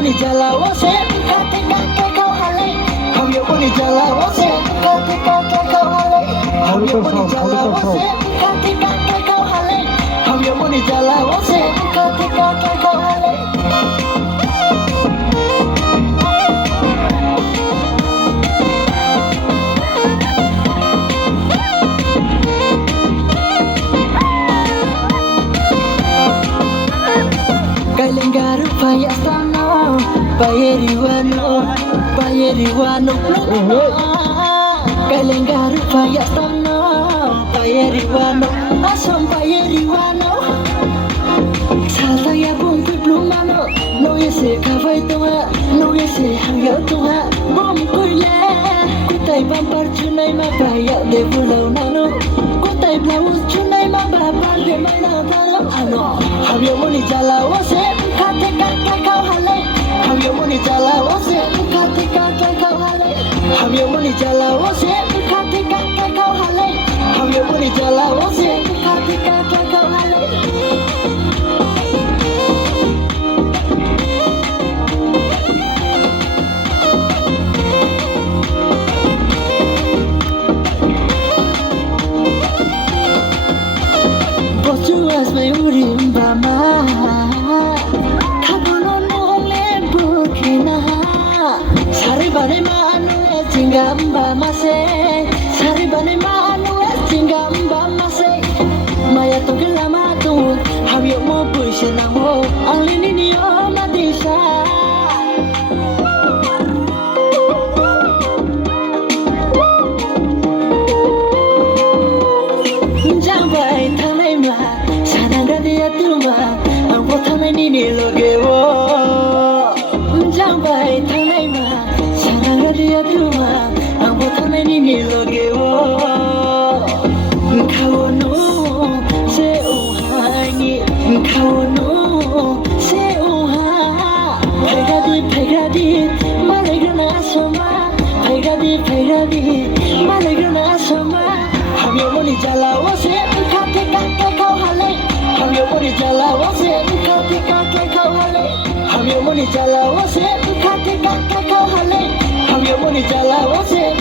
money jala wase kate kate kau hale hamyo money jala wase kate kate kau hale hamyo money jala wase kate kate kau hale hamyo money jala wase kate kate kau hale Kailengaru payastano Payeriwano Kailengaru payastano Payeriwano Asom payeriwano Salta ya bumpi plumano No yese kawai tonga No yese hangyo tonga Bom kuile Kutai bampar chunai ma paya de pulau nano Kutai blouse chunai ma babal de mana tano ano Habyo money jala wase kate kate kau hale Habyo money jala wase kate kate kau hale Habyo money jala wase kate kate kau hale Habyo money jala wase kate kate kau hale Bochuas may urimba ma Saribane manu tingamba mase Saribane manu tingamba mase Maya to gelama tu habyo mo puisha na mo Alini ni o madisa Jambai tanai ma sananga dia tuma Angko tanai ni loge wo Jambai tanai ma dia tuma ambo tanai ni loge wo kawono se uhani kawono se uha phaigadi malegrana soma phaigadi malegrana soma hamyo moni jala wase kate kate kau hale hamyo moni jala wase kate kate kau hale hamyo moni jala wase kate kate kau hale Hamyo money jala wase